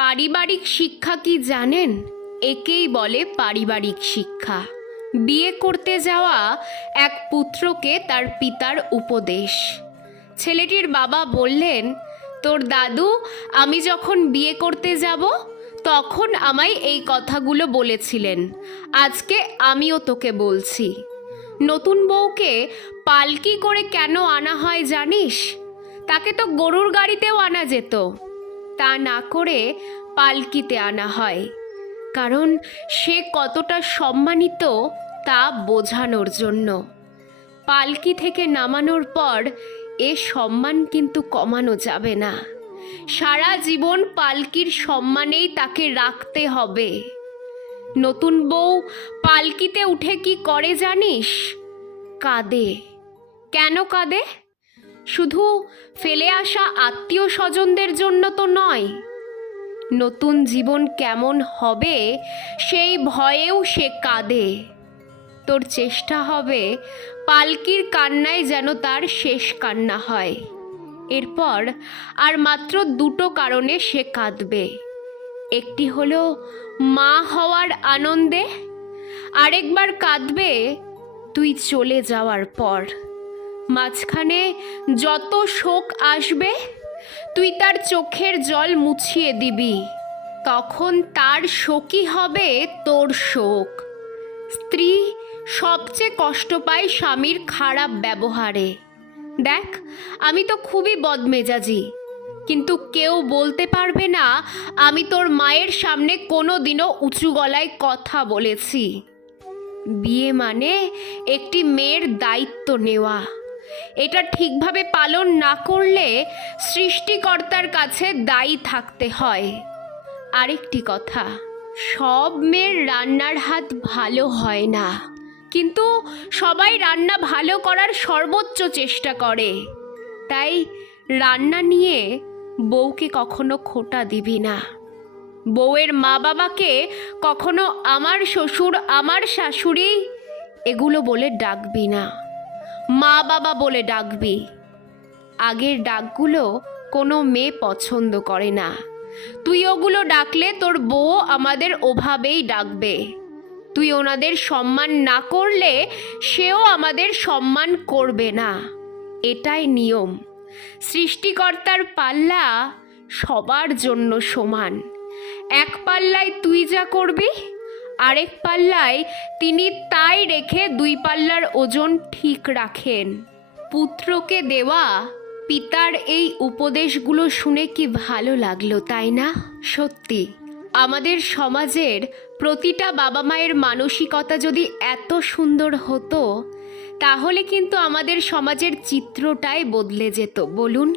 পারিবারিক শিক্ষা কি জানেন? একেই বলে পারিবারিক শিক্ষা। বিয়ে করতে যাওয়া এক পুত্রকে তার পিতার উপদেশ। ছেলেটির বাবা বললেন, তোর দাদু আমি যখন বিয়ে করতে যাব তখন আমায় এই কথাগুলো বলেছিলেন, আজকে আমিও তোকে বলছি। নতুন বউকে পালকি করে কেন আনা হয় জানিস? তাকে তো গরুর গাড়িতেও আনা যেত, তা না করে পালকিতে আনা হয়, কারণ সে কতটা সম্মানিত তা বোঝানোর জন্য। পালকি থেকে নামানোর পর এ সম্মান কিন্তু কমানো যাবে না। সারা জীবন পালকির সম্মানেই তাকে রাখতে হবে। নতুন বউ পালকিতে উঠে কি করে জানিস? কাঁদে। কেন কাঁদে? শুধু ফেলে আসা আত্মীয় স্বজনদের জন্য তো নয়, নতুন জীবন কেমন হবে সেই ভয়েও সে কাঁদে। তোর চেষ্টা হবে পালকির কান্নায় যেন তার শেষ কান্না হয়। এরপর আর মাত্র দুটো কারণে সে কাঁদবে। একটি হলো মা হওয়ার আনন্দে, আরেকবার কাঁদবে তুই চলে যাওয়ার পর। মাঝখানে যত শোক আসবে তুই তার চোখের জল মুছিয়ে দিবি, তখন তার শোকই হবে তোর শোক। স্ত্রী সবচেয়ে কষ্ট পায় স্বামীর খারাপ ব্যবহারে। দেখ, আমি তো খুবই বদমেজাজি, কিন্তু কেউ বলতে পারবে না আমি তোর মায়ের সামনে কোনো দিনও উঁচু গলায় কথা বলেছি। বিয়ে মানে একটি মেয়ের দায়িত্ব নেওয়া। এটা ঠিকভাবে পালন না করলে সৃষ্টিকর্তার কাছে দায়ী থাকতে হয়। আরেকটি কথা, সব মেয়ের রান্নার হাত ভালো হয় না, কিন্তু সবাই রান্না ভালো করার সর্বোচ্চ চেষ্টা করে। তাই রান্না নিয়ে বউকে কখনো খোঁটা দিবি না। বউয়ের মা বাবাকে কখনো আমার শ্বশুর, আমার শাশুড়ি এগুলো বলে ডাকবি না, মা বাবা বলে ডাকবি। আগের ডাকগুলো কোনো মেয়ে পছন্দ করে না। তুই ওগুলো ডাকলে তোর বউ আমাদের ওভাবেই ডাকবে। তুই ওনাদের সম্মান না করলে সেও আমাদের সম্মান করবে না। এটাই নিয়ম। সৃষ্টিকর্তার পাল্লা সবার জন্য সমান। এক পাল্লায় তুই যা করবি, আরেক পাল্লায় তিনি তাই রেখে দুই পাল্লার ওজন ঠিক রাখেন। পুত্রকে দেওয়া পিতার এই উপদেশগুলো শুনে কি ভালো লাগলো, তাই না? সত্যি, আমাদের সমাজের প্রতিটা বাবা মায়ের মানসিকতা যদি এত সুন্দর হতো, তাহলে কিন্তু আমাদের সমাজের চিত্রটাই বদলে যেত, বলুন।